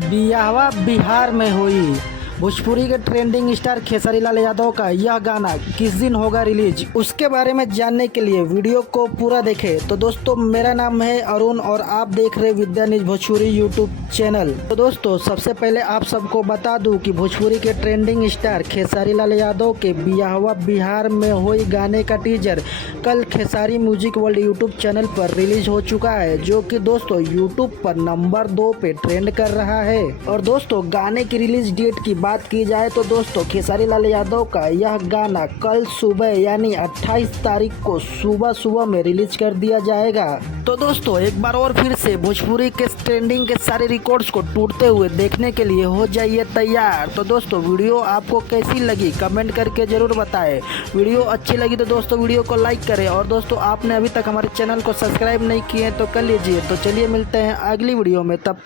बियाहवा बिहार में हुई। भोजपुरी के ट्रेंडिंग स्टार खेसारी लाल यादव का यह गाना किस दिन होगा रिलीज, उसके बारे में जानने के लिए वीडियो को पूरा देखें। तो दोस्तों, मेरा नाम है अरुण और आप देख रहे विद्या न्यूज भोजपुरी यूट्यूब चैनल। तो दोस्तों, सबसे पहले आप सबको बता दूं कि भोजपुरी के ट्रेंडिंग स्टार खेसारी लाल यादव के बियाहवा बिहार में हुई गाने का टीजर कल Khesari music world YouTube channel पर रिलीज हो चुका है, जो कि दोस्तों यूट्यूब पर नंबर 2 पे ट्रेंड कर रहा है। और दोस्तों, गाने की रिलीज डेट की बात की जाए तो दोस्तों, खेसारी लाल यादव का यह गाना कल सुबह यानी 28 तारीख को सुबह में रिलीज कर दिया जाएगा। तो दोस्तों, एक बार और फिर से भोजपुरी के ट्रेंडिंग के सारे रिकॉर्ड्स को टूटते हुए देखने के लिए हो जाइए तैयार। तो दोस्तों, वीडियो आपको कैसी लगी कमेंट करके जरूर बताएं। वीडियो अच्छी लगी तो दोस्तों वीडियो को लाइक करें, और दोस्तों आपने अभी तक हमारे चैनल को सब्सक्राइब नहीं किए तो कर लीजिए। तो चलिए मिलते हैं अगली वीडियो में, तब